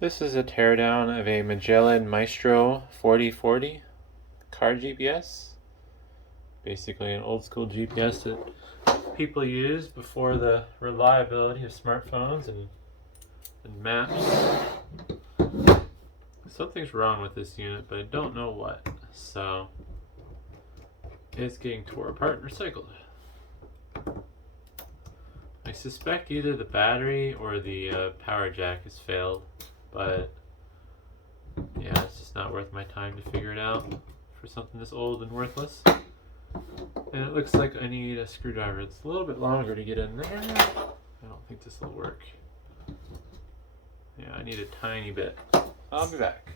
This is a teardown of a Magellan Maestro 4040 car GPS. Basically an old school GPS that people used before the reliability of smartphones and maps. Something's wrong with this unit, but I don't know what. So it's getting tore apart and recycled. I suspect either the battery or the power jack has failed, but yeah, it's just not worth my time to figure it out for something this old and worthless. And it looks like I need a screwdriver. It's a little bit longer to get in there. I don't think this will work. Yeah, I need a tiny bit. I'll be back.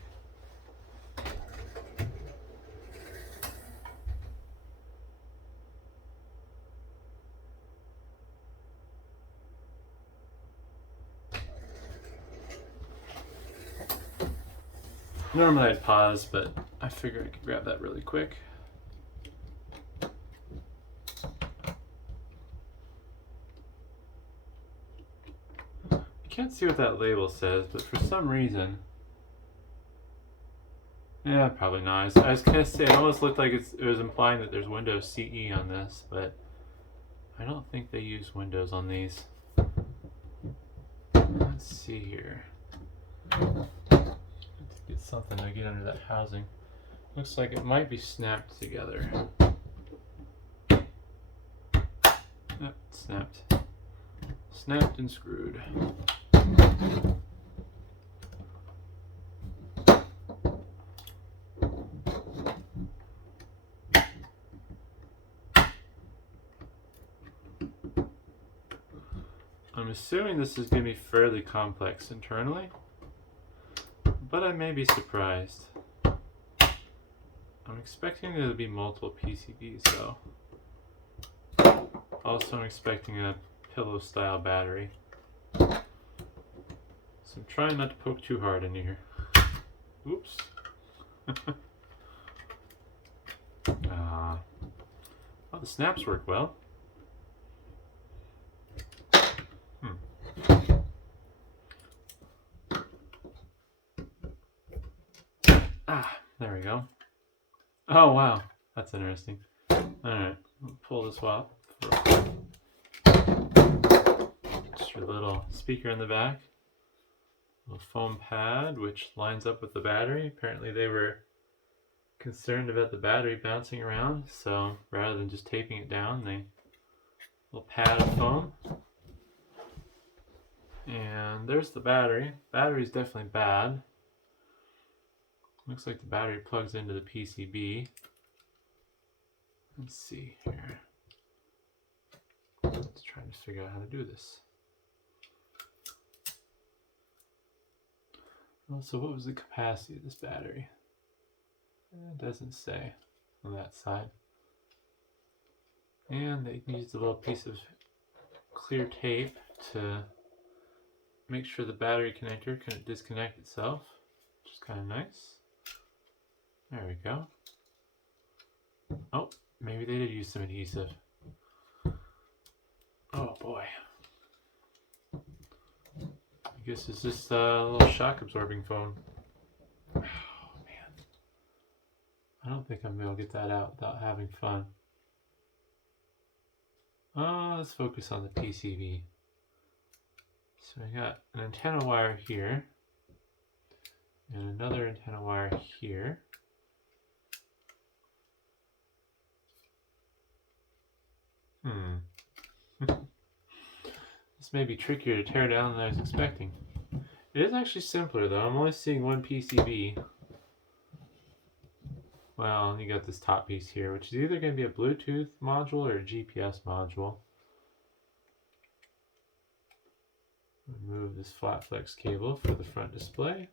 Normally I'd pause, but I figured I could grab that really quick. I can't see what that label says, but for some reason, yeah, probably not. I was gonna say, it almost looked like it was implying that there's Windows CE on this, but I don't think they use Windows on these. Let's see here. Let's get something to get under that housing. Looks like it might be snapped together. Yep, snapped. Snapped and screwed. I'm assuming this is going to be fairly complex internally, but I may be surprised. I'm expecting there to be multiple PCBs though. Also, I'm expecting a pillow style battery. So I'm trying not to poke too hard in here. Oops. Oh, the snaps work well. There we go. Oh wow, that's interesting. Alright, pull this off. Just your little speaker in the back. Little foam pad which lines up with the battery. Apparently they were concerned about the battery bouncing around, so rather than just taping it down, they little pad of foam. And there's the battery. Battery's definitely bad. Looks like the battery plugs into the PCB. Let's see here. Let's try to figure out how to do this. So what was the capacity of this battery? It doesn't say on that side. And they used a little piece of clear tape to make sure the battery connector couldn't disconnect itself, which is kind of nice. There we go. Oh, maybe they did use some adhesive. Oh boy. I guess it's just a little shock absorbing foam. Oh man. I don't think I'm going to get that out without having fun. Let's focus on the PCB. So I got an antenna wire here. And another antenna wire here. This may be trickier to tear down than I was expecting. It is actually simpler though. I'm only seeing one PCB. Well, you got this top piece here, which is either going to be a Bluetooth module or a GPS module. Remove this flat flex cable for the front display.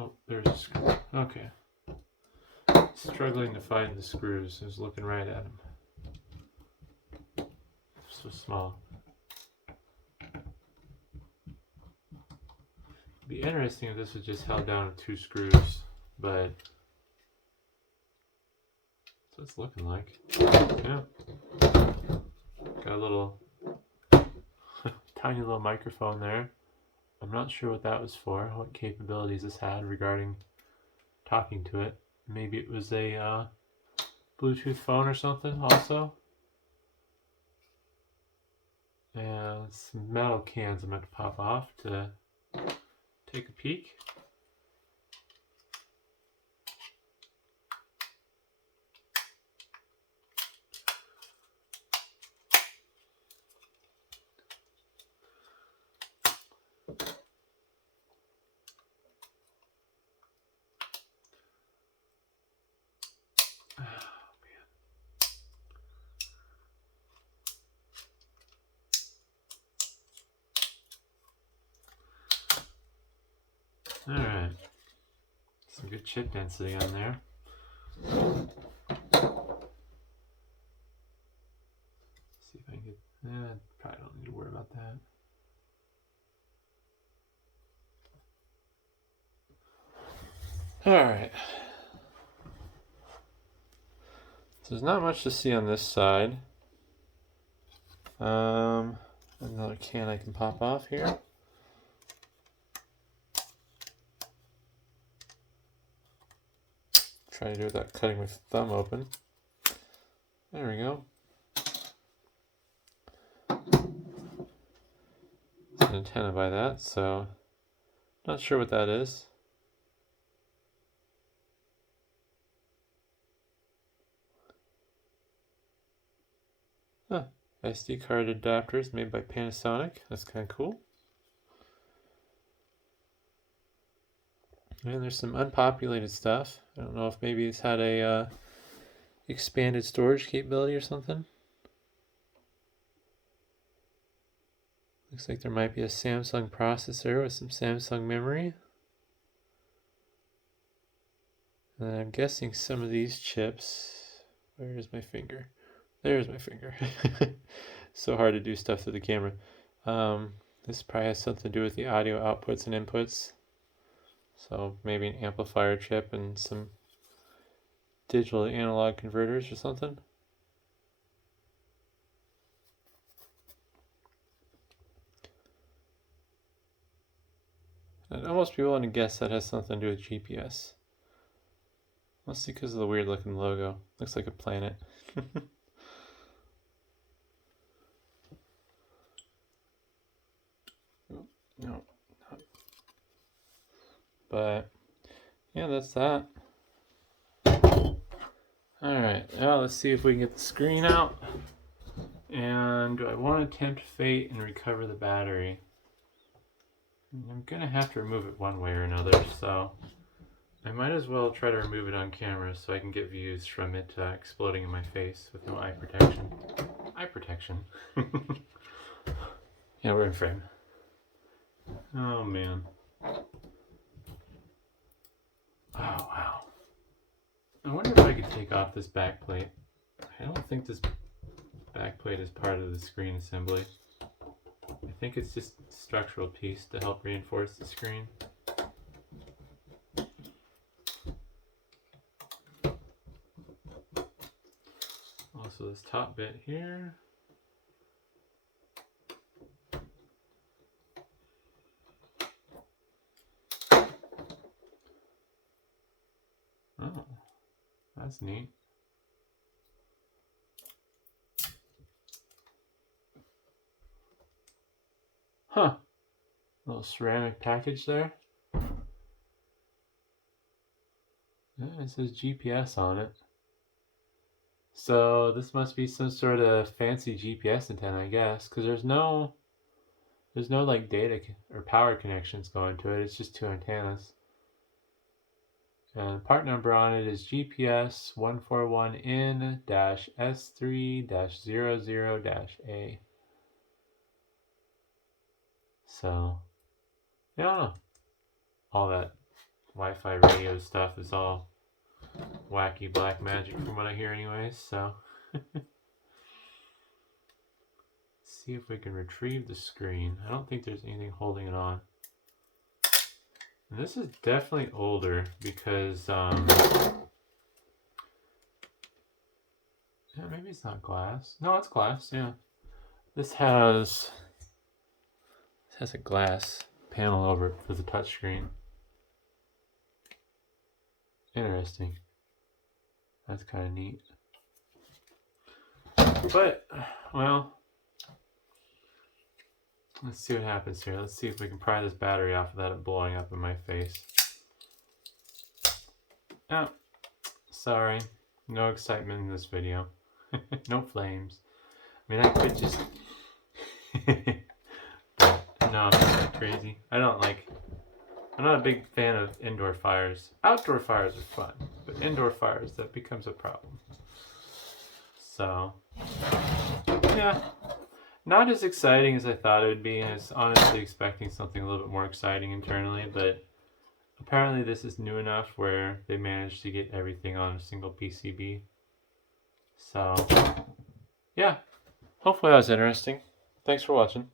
Oh, there's a screw. Okay. Struggling to find the screws. I was looking right at them. So small. It'd be interesting if this was just held down with 2 screws, but that's what it's looking like. Yeah. tiny little microphone there. I'm not sure what that was for, what capabilities this had regarding talking to it. Maybe it was a Bluetooth phone or something also. And some metal cans I'm going to pop off to take a peek. Alright, some good chip density on there. See if I can get, probably don't need to worry about that. Alright. So there's not much to see on this side. Another can I can pop off here. Try to do it without cutting my thumb open. There we go. It's an antenna by that, so not sure what that is. Huh. SD card adapters made by Panasonic. That's kind of cool. And there's some unpopulated stuff. I don't know if maybe it's had a expanded storage capability or something. Looks like there might be a Samsung processor with some Samsung memory. And I'm guessing some of these chips... Where is my finger? There's my finger. So hard to do stuff through the camera. This probably has something to do with the audio outputs and inputs. So maybe an amplifier chip and some digital to analog converters or something. I'd almost be willing to guess that has something to do with GPS. Mostly because of the weird looking logo. Looks like a planet. No. But yeah, that's that. Alright, now let's see if we can get the screen out. And do I want to tempt fate and recover the battery? I'm gonna have to remove it one way or another, so I might as well try to remove it on camera so I can get views from it exploding in my face with no eye protection. Eye protection? Yeah, we're in frame. Oh man. Oh wow. I wonder if I could take off this back plate. I don't think this back plate is part of the screen assembly. I think it's just a structural piece to help reinforce the screen. Also this top bit here. Oh, that's neat. Huh. Little ceramic package there. Yeah, it says GPS on it. So this must be some sort of fancy GPS antenna, I guess, because there's no like data or power connections going to it. It's just two antennas. And part number on it is GPS 141N-S3-00-A. So, yeah, I don't know. All that Wi-Fi radio stuff is all wacky black magic from what I hear anyways, so. See if we can retrieve the screen. I don't think there's anything holding it on. And this is definitely older because, yeah, maybe it's not glass. No, it's glass, yeah. This has has a glass panel over it for the touchscreen. Interesting. That's kind of neat. But, well, let's see what happens here. Let's see if we can pry this battery off without it blowing up in my face. Oh, sorry. No excitement in this video. No flames. I mean, I could just... But, no, I'm not that crazy. I'm not a big fan of indoor fires. Outdoor fires are fun, but indoor fires, that becomes a problem. So, yeah. Not as exciting as I thought it would be. I was honestly expecting something a little bit more exciting internally, but apparently this is new enough where they managed to get everything on a single PCB. So, yeah. Hopefully that was interesting. Thanks for watching.